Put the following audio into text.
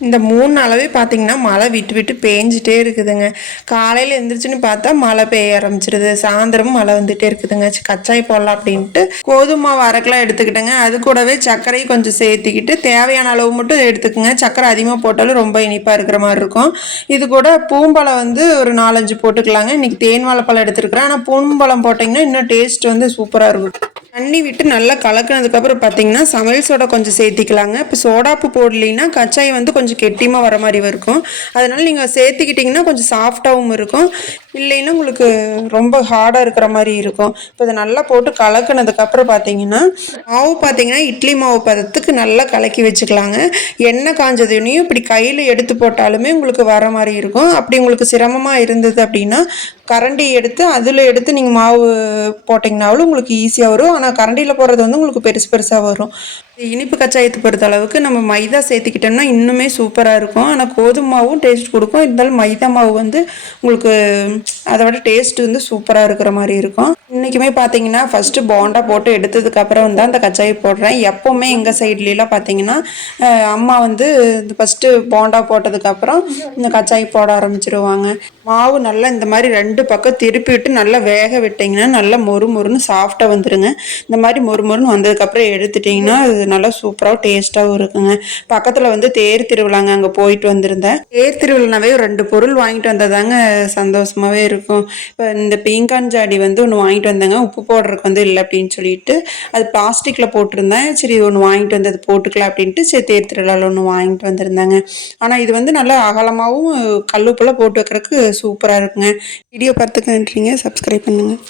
இந்த மூணு நாளாவே பார்த்தீங்கன்னா மழை விட்டு விட்டு பேஞ்சிட்டே இருக்குதுங்க. காலையில் எழுந்திரிச்சுன்னு பார்த்தா மழை பெய்ய ஆரம்பிச்சிருது. சாயந்தரமும் மழை வந்துட்டே இருக்குதுங்க. கச்சாய் போடலாம் அப்படின்ட்டு கோதுமை மாவு எடுத்துக்கிட்டேங்க. அது கூடவே சர்க்கரையும் கொஞ்சம் சேர்த்துக்கிட்டு தேவையான அளவு மட்டும் எடுத்துக்கோங்க. சர்க்கரை அதிகமாக போட்டாலும் ரொம்ப இனிப்பாக இருக்கிற மாதிரி இருக்கும். இது கூட பூம்பழம் வந்து ஒரு நாலஞ்சு போட்டுக்கலாங்க. இன்றைக்கி தேன் வாழைப்பழம் எடுத்துருக்குறேன். ஆனால் பூம்பழம் போட்டிங்கன்னா இன்னும் டேஸ்ட் வந்து சூப்பராக இருக்கும். தண்ணி விட்டு நல்லா கலக்கினதுக்கப்புறம் பார்த்தீங்கன்னா சமையல் சோடா கொஞ்சம் சேர்த்திக்கலாங்க. இப்போ சோடாப்பு போடலைன்னா கச்சாய் வந்து கொஞ்சம் கெட்டியமாக வர மாதிரி இருக்கும். அதனால் நீங்கள் சேர்த்துக்கிட்டிங்கன்னா கொஞ்சம் சாஃப்டாகவும் இருக்கும். இல்லைன்னா உங்களுக்கு ரொம்ப ஹார்டாக இருக்கிற மாதிரி இருக்கும். இப்போ இதை நல்லா போட்டு கலக்கினதுக்கப்புறம் பார்த்தீங்கன்னா மாவு பார்த்தீங்கன்னா இட்லி மாவு பதத்துக்கு நல்லா கலக்கி வச்சுக்கலாங்க. எண்ணெய் காஞ்சதுனையும் இப்படி கையில் எடுத்து போட்டாலுமே உங்களுக்கு வர மாதிரி இருக்கும். அப்படி உங்களுக்கு சிரமமாக இருந்தது அப்படின்னா கரண்டி எடுத்து அதில் எடுத்து நீங்கள் மாவு போட்டிங்கனாலும் உங்களுக்கு ஈஸியாக வரும். ஆனால் கரண்டியில் போடுறது வந்து உங்களுக்கு பெருசு பெருசாக வரும். இனிப்பு கச்சாயத்தை பொறுத்த அளவுக்கு நம்ம மைதா சேர்த்துக்கிட்டோம்னா இன்னுமே சூப்பராக இருக்கும். ஆனால் கோதுமை மாவும் டேஸ்ட் கொடுக்கும். இருந்தாலும் மைதா மாவு வந்து உங்களுக்கு அதை விட டேஸ்ட் வந்து சூப்பராக இருக்கிற மாதிரி இருக்கும். இன்றைக்குமே பார்த்தீங்கன்னா ஃபஸ்ட்டு போண்டா போட்டு எடுத்ததுக்கப்புறம் வந்து அந்த கச்சாயை போடுறேன். எப்போவுமே எங்கள் சைட்லலாம் பார்த்தீங்கன்னா அம்மா வந்து இந்த ஃபஸ்ட்டு போண்டா போட்டதுக்கப்புறம் இந்த கச்சாயை போட ஆரம்பிச்சிருவாங்க. மாவு நல்லா இந்த மாதிரி ரெண்டு பக்கம் திருப்பி விட்டு நல்லா வேக விட்டிங்கன்னா நல்லா மொறு மொறுன்னு சாஃப்டாக வந்துடுங்க இந்த மாதிரி மொறு மொறுன்னு வந்ததுக்கப்புறம் எடுத்துட்டிங்கன்னா அது நல்லா சூப்பராக டேஸ்ட்டாகவும் இருக்குங்க. பக்கத்தில் வந்து தேர் திருவிழாங்க அங்கே போயிட்டு வந்திருந்தேன். தேர் திருவிழானாவே ரெண்டு பொருள் வாங்கிட்டு வந்ததாங்க சந்தோஷமாகவே இருக்கும். இப்போ இந்த பீங்கான் ஜாடி வந்து ஒன்று வாங்கிட்டு வந்தேங்க. உப்பு போடுறதுக்கு வந்து இல்லை அப்படின்னு சொல்லிட்டு அது பிளாஸ்டிக்கில் போட்டிருந்தேன். சரி ஒன்று வாங்கிட்டு வந்து அது போட்டுக்கலாம் அப்படின்ட்டு சரி தேர் திருவிழாவில் ஒன்று வாங்கிட்டு வந்திருந்தாங்க. ஆனால் இது வந்து நல்லா அகலமாகவும் கல்லுப்பெல்லாம் போட்டு வைக்கிறதுக்கு சூப்பராக இருக்குங்க. வீடியோ பார்த்துக்கு நன்றிங்க சப்ஸ்கிரைப் பண்ணுங்கள்